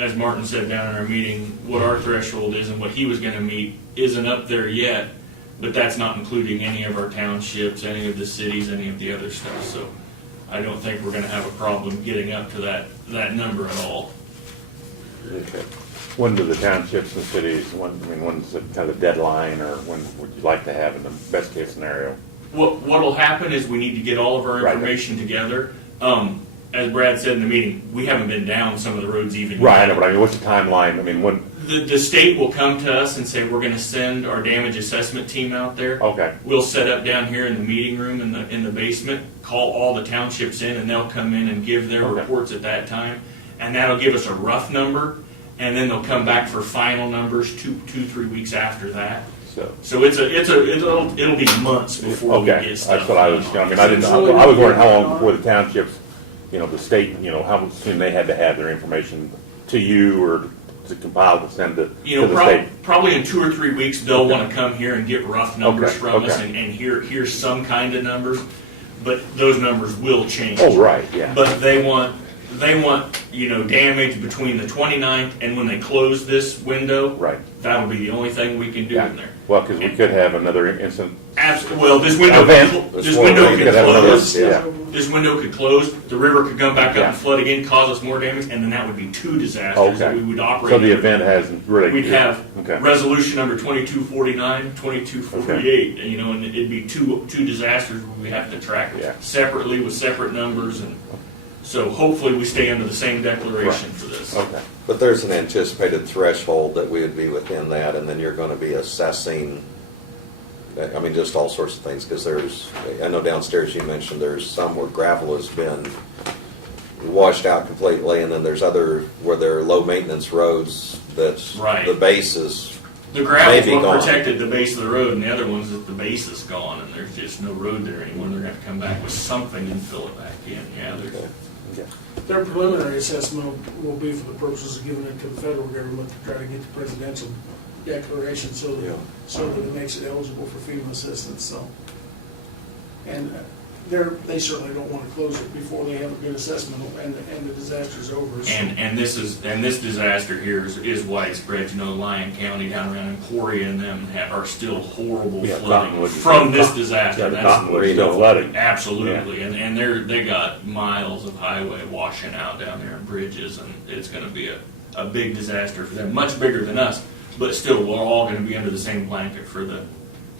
as Martin said down in our meeting, what our threshold is and what he was gonna meet isn't up there yet, but that's not including any of our townships, any of the cities, any of the other stuff, so I don't think we're gonna have a problem getting up to that number at all. Okay. When do the townships and cities, when's the kind of deadline, or when would you like to have in the best case scenario? What'll happen is we need to get all of our Right. information together. As Brad said in the meeting, we haven't been down some of the roads even Right, I yet. know, but I mean, what's the timeline? I mean, when, The state will come to us and say, we're gonna send our damage assessment team out there. okay, We'll set up down here in the meeting room in the basement, call all the townships in, and they'll come in and give their Okay. reports at that time. And that'll give us a rough number, and then they'll come back for final numbers 3 weeks after that. so. So it'll be months before we Okay, get stuff. that's what I was, I mean, I didn't, I was wondering how long before the townships, the state, how soon they had to have their information to you or to compile to send to the state. Probably in 2 or 3 weeks, they'll Okay. want to come here and get rough numbers Okay, from us okay. and here's some kind of numbers, but those numbers will change. Oh, right, yeah. But they want, damage between the 29th and when they close this window. Right. That'll be the only thing we can do in there. Well, because we could have another incident. Well, this window Event. could We could have another- close. Yeah. This window could close, the river could come back up Yeah. and flood again, cause us more damage, and then that would be 2 disasters that Okay. we would operate. So the event hasn't really. We'd have Okay. resolution number 2249, 2248, and it'd be two disasters where we have to track Yeah. separately with separate numbers, and so hopefully we stay under the same declaration for this. Okay. But there's an anticipated threshold that we would be within that, and then you're going to be assessing, just all sorts of things, because I know downstairs you mentioned there's some where gravel has been washed out completely, and then there's other where there are low-maintenance roads that's, Right. the base is, The gravel's Maybe what gone. protected the base of the road, and the other one's that the base is gone, and there's just no road there anymore. They're gonna have to come back with something and fill it back in. Yeah, there's. okay. Okay. Their preliminary assessment will be for the purposes of giving it to the federal government to try to get the presidential declaration so Yeah. that it makes it eligible for FEMA assistance, so. And they certainly don't want to close it before they have a good assessment and the disaster's over. so. And this disaster here is widespread. Lyon County down around Emporia and them are still horrible Yeah, flooding Cottonwood. from this disaster. Yeah, That's Cottonwood's still flooded. absolutely, and they got miles of highway washing out down there and bridges, and it's going to be a big disaster for them, much bigger than us. But still, we're all going to be under the same blanket for the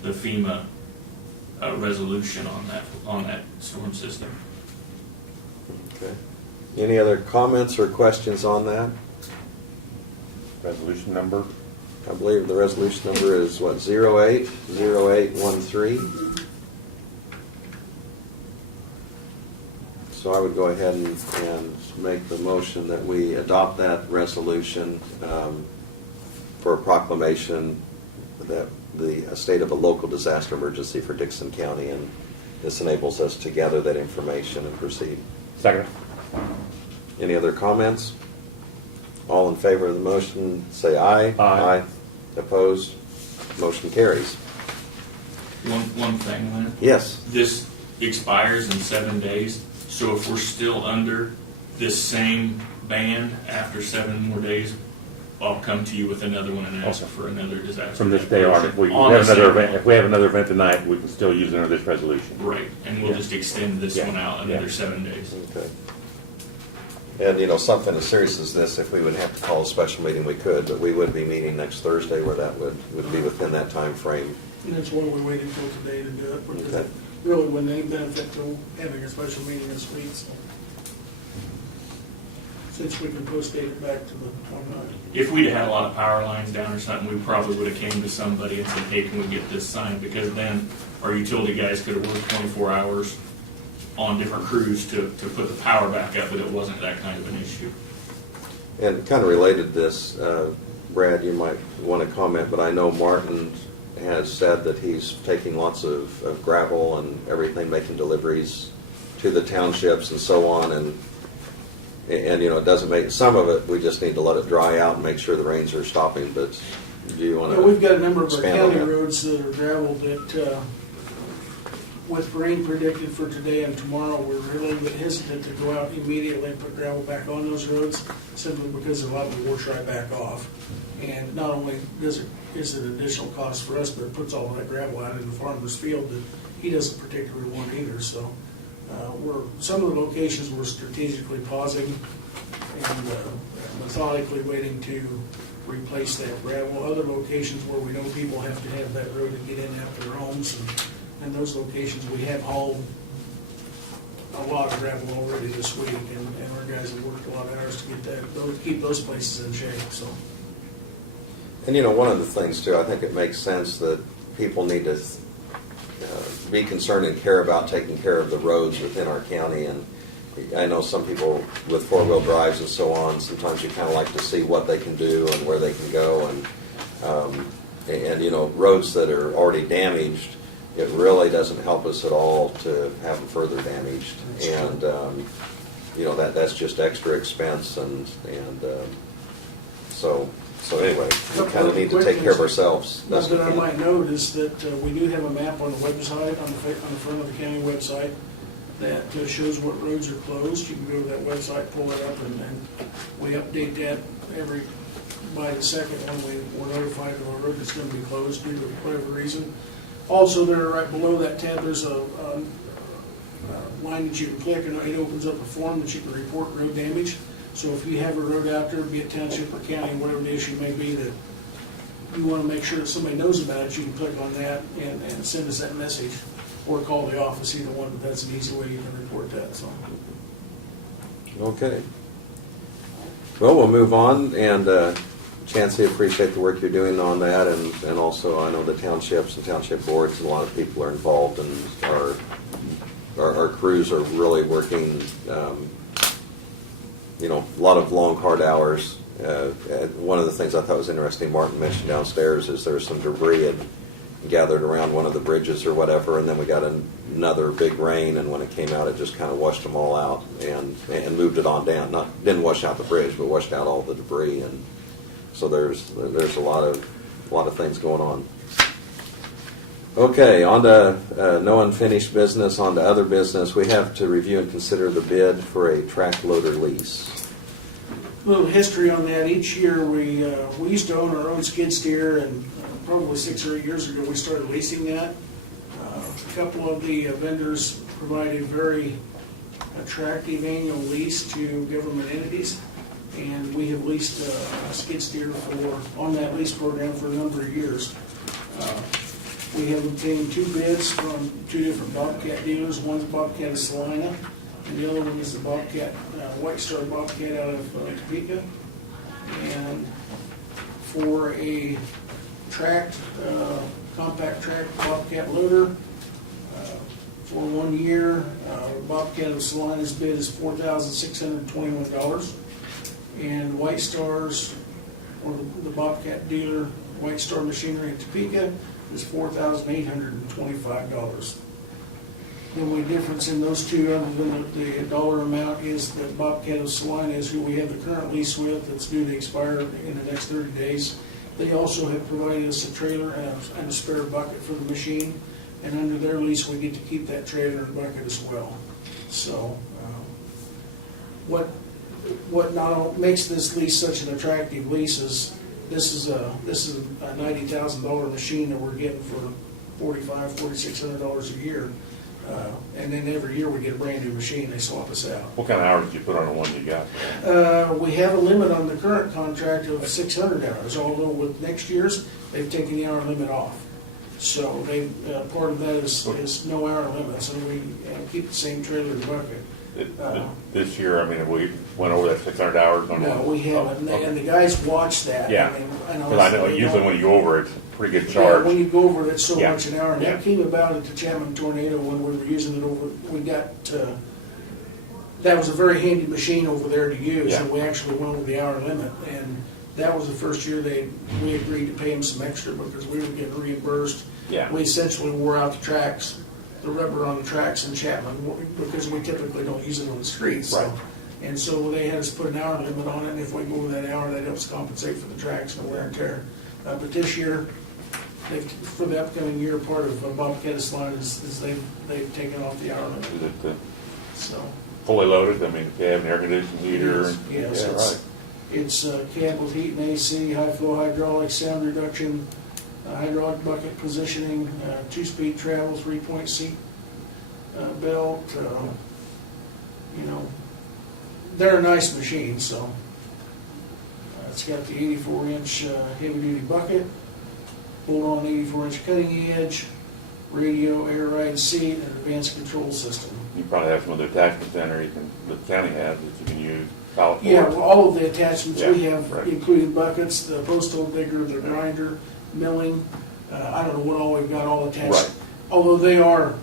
FEMA resolution on that storm system. Okay. Any other comments or questions on that? Resolution number? I believe the resolution number is, 080813. So I would go ahead and make the motion that we adopt that resolution for a proclamation that the state of a local disaster emergency for Dixon County, and this enables us to gather that information and proceed. Second. Any other comments? All in favor of the motion, say aye. Aye. Opposed? Motion carries. One thing, Lynn. Yes. This expires in 7 days, so if we're still under this same band after 7 more days, I'll come to you with another one and ask Okay. for another disaster. From this day on, if we On have the another same event, one. if we have another event tonight, we can still use it under this resolution. Right, and we'll Yeah. just extend this Yeah. one out Yeah. another 7 days. Okay. And, something as serious as this, if we would have to call a special meeting, we could, but we would be meeting next Thursday where that would be within that time frame. And that's why we waited until today to do it, because Okay. it really wouldn't any benefit to having a special meeting this week, so. Since we can post-date it back to the 29th. If we'd had a lot of power lines down or something, we probably would have came to somebody and said, hey, can we get this signed? Because then our utility guys could have worked 24 hours on different crews to put the power back up, but it wasn't that kind of an issue. And kind of related to this, Brad, you might want to comment, but I know Martin has said that he's taking lots of gravel and everything, making deliveries to the townships and so on, and it doesn't make, some of it, we just need to let it dry out and make sure the rains are stopping, but do you want to? We've got a number of our expand on county that? roads that are gravel with rain predicted for today and tomorrow, we're really hesitant to go out immediately and put gravel back on those roads, simply because a lot of the wash right back off. And not only is it additional cost for us, but it puts all that gravel out in the farmer's field that he doesn't particularly want either. So some of the locations we're strategically pausing and methodically waiting to replace that gravel. Other locations where we know people have to have that road to get in and out their homes, and those locations we have hauled a lot of gravel already this week, and our guys have worked a lot of hours to get keep those places in shape. So. And one of the things too, I think it makes sense that people need to be concerned and care about taking care of the roads within our county. And I know some people with four-wheel drives and so on, sometimes you kind of like to see what they can do and where they can go. And roads that are already damaged, it really doesn't help us at all to have them further damaged. And that's just extra expense. And so anyway, we kind of need to take care of ourselves. One that I might note is that we do have a map on the website, on the front of the county website, that shows what roads are closed. You can go to that website, pull it up, and we update that by the second when we're notified of a road that's going to be closed due to whatever reason. Also, there right below that tab, there's a line that you can click, and it opens up a form that you can report road damage. So if you have a road out there, be it township or county, whatever the issue may be, that you want to make sure that somebody knows about it, you can click on that and send us that message, or call the office, either one, but that's an easy way you can report that. So. Okay. Well, we'll move on, and Chancey, appreciate the work you're doing on that, and also I know the townships and township boards and a lot of people are involved, and our crews are really working a lot of long, hard hours. One of the things I thought was interesting, Martin mentioned downstairs, is there was some debris had gathered around one of the bridges or whatever, and then we got another big rain, and when it came out, it just kind of washed them all out and moved it on down. Didn't wash out the bridge, but washed out all the debris, and so there's a lot of things going on. Okay, on to no unfinished business. On to other business. We have to review and consider the bid for a track loader lease. A little history on that. Each year we used to own our own skid steer, and probably 6 or 8 years ago we started leasing that. A couple of the vendors provided very attractive annual lease to government entities, and we have leased a skid steer on that lease program for a number of years. We have obtained 2 bids from 2 different Bobcat dealers. One's Bobcat of Salina, and the other one is the Bobcat, White Star Bobcat out of Topeka. And for a compact track Bobcat loader, for 1 year, Bobcat of Salina's bid is $4,621. And White Star's, or the Bobcat dealer, White Star Machinery in Topeka, is $4,825. The only difference in those two, other than the dollar amount, is that Bobcat of Salina is who we have the current lease with. That's due to expire in the next 30 days. They also have provided us a trailer and a spare bucket for the machine, and under their lease we get to keep that trailer and bucket as well. So what now makes this lease such an attractive lease is this is a $90,000 machine that we're getting for $4,600 a year, and then every year we get a brand new machine. They swap us out. What kind of hours did you put on the one you got? We have a limit on the current contract of 600 hours, although with next year's they've taken the hour limit off. So part of that is no hour limit, so we keep the same trailer and bucket. This year, we went over that 600 hours on No, one? we haven't, Oh, okay. and the guys watch that. Yeah, because I know usually when you go over, it's a pretty good Yeah, charge. when you go over it, it's so Yeah. much an hour, and Yeah. that came about at the Chapman tornado when we were using it over, that was a very handy machine over there to use, Yeah. and we actually went over the hour limit, and that was the first year we agreed to pay them some extra because we were getting reimbursed. Yeah. We essentially wore out the tracks, the rubber on the tracks in Chapman, because we typically don't use it on the streets. Right. And so they had us put an hour limit on it, and if we go over that hour, that helps compensate for the tracks and the wear and tear. But this year, For the upcoming year, part of Bobcat line is they've taken off the hour limit, Is it so. fully loaded? I mean, if you have an air conditioning heater? Yes, Yeah, right. it's cab with heat and AC, high flow hydraulic, sound reduction, hydraulic bucket positioning, 2-speed travel, 3-point seat belt. You know, they're a nice machine. So it's got the 84-inch heavy-duty bucket, bolt-on 84-inch cutting edge, radio, air ride seat, and advanced control system. You probably have some other attachment center the county has that you can use. File it for. Yeah, well, all of the attachments we Yeah, have, right. including buckets, the postal digger, the grinder, milling. I don't know what all we've got all attached. Right. Although they are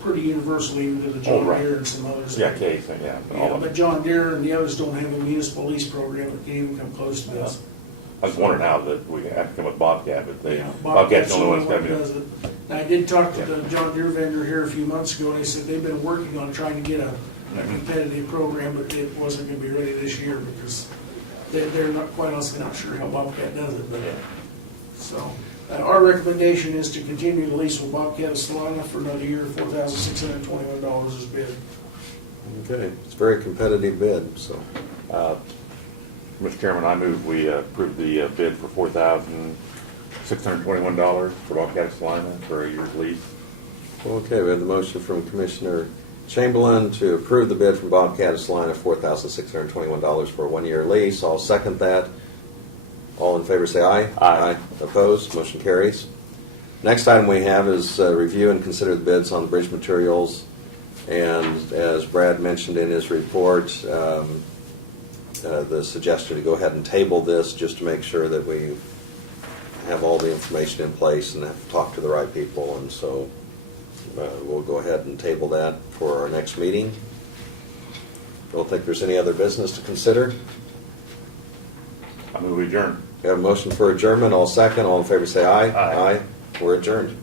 pretty universal, even to the John right. Deere and some others. Yeah, case, yeah. All Yeah, of but it. John Deere and the others don't have a municipal lease program that can even come close to this. I was wondering how that we have to come with Bobcat, but they, Yeah, Bobcat's the only ones one that that have does it. it. And I did talk to Yeah. the John Deere vendor here a few months ago, and they said they've been working on trying to get a competitive program, but it wasn't gonna be ready this year because they're not, quite honestly not sure how Bobcat does it, but, so. Our recommendation is to continue the lease with Bobcat of Salina for another year, $4,621 is bid. Okay, it's a very competitive bid, so. Mr. Chairman, I move we approve the bid for $4,621 for Bobcat Salina for a year's lease. Okay, we have the motion from Commissioner Chamberlain to approve the bid from Bobcat of Salina, $4,621 for a 1-year lease. I'll second that. All in favor say aye. Aye. Opposed? Motion carries. Next item we have is review and consider the bids on the bridge materials. And as Brad mentioned in his report, the suggestion to go ahead and table this just to make sure that we have all the information in place and have to talk to the right people. And so we'll go ahead and table that for our next meeting. Don't think there's any other business to consider. I move we adjourn. We have a motion for adjournment. All second. All in favor say aye. Aye. We're adjourned.